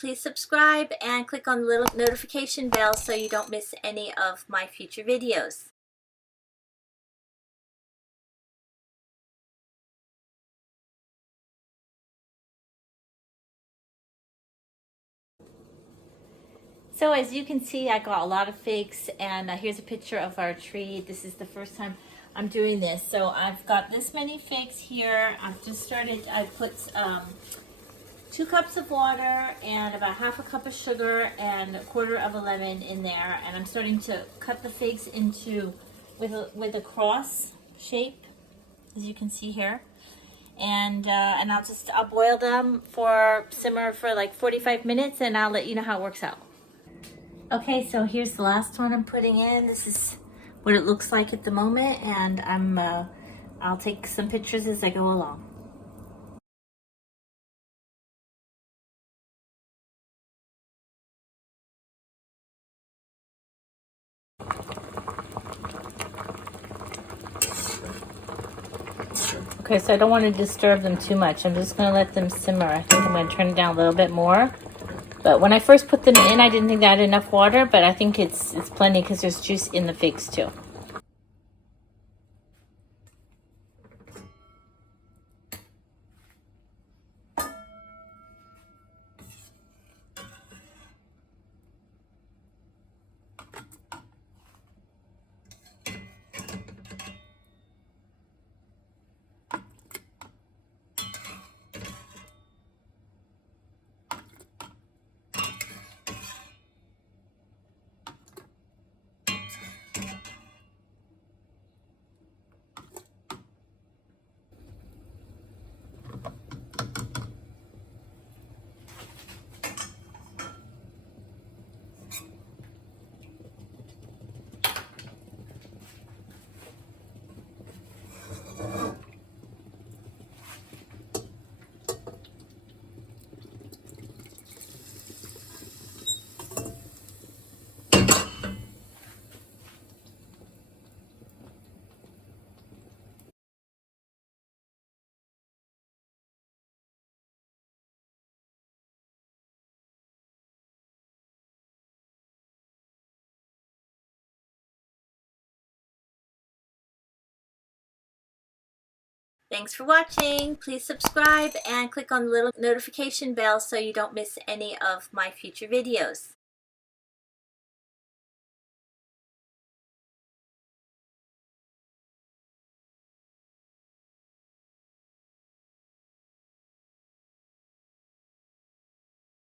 please subscribe and click on the little notification bell so you don't miss any of my future videos. So as you can see, I got a lot of figs, and here's a picture of our tree. This is the first time I'm doing this. So I've got this many figs here. I've just started, I put 2 cups of water and about half a cup of sugar and a quarter of a lemon in there. And I'm starting to cut the figs into, with a cross shape, as you can see here. And I'll boil them simmer for like 45 minutes, and I'll let you know how it works out. Okay, so here's the last one I'm putting in. This is what it looks like at the moment, and I'll take some pictures as I go along. Okay, so I don't want to disturb them too much. I'm just going to let them simmer. I think I'm going to turn it down a little bit more. But when I first put them in, I didn't think I had enough water, but I think it's plenty because there's juice in the figs too. Thanks for watching. Please subscribe and click on the little notification bell so you don't miss any of my future videos.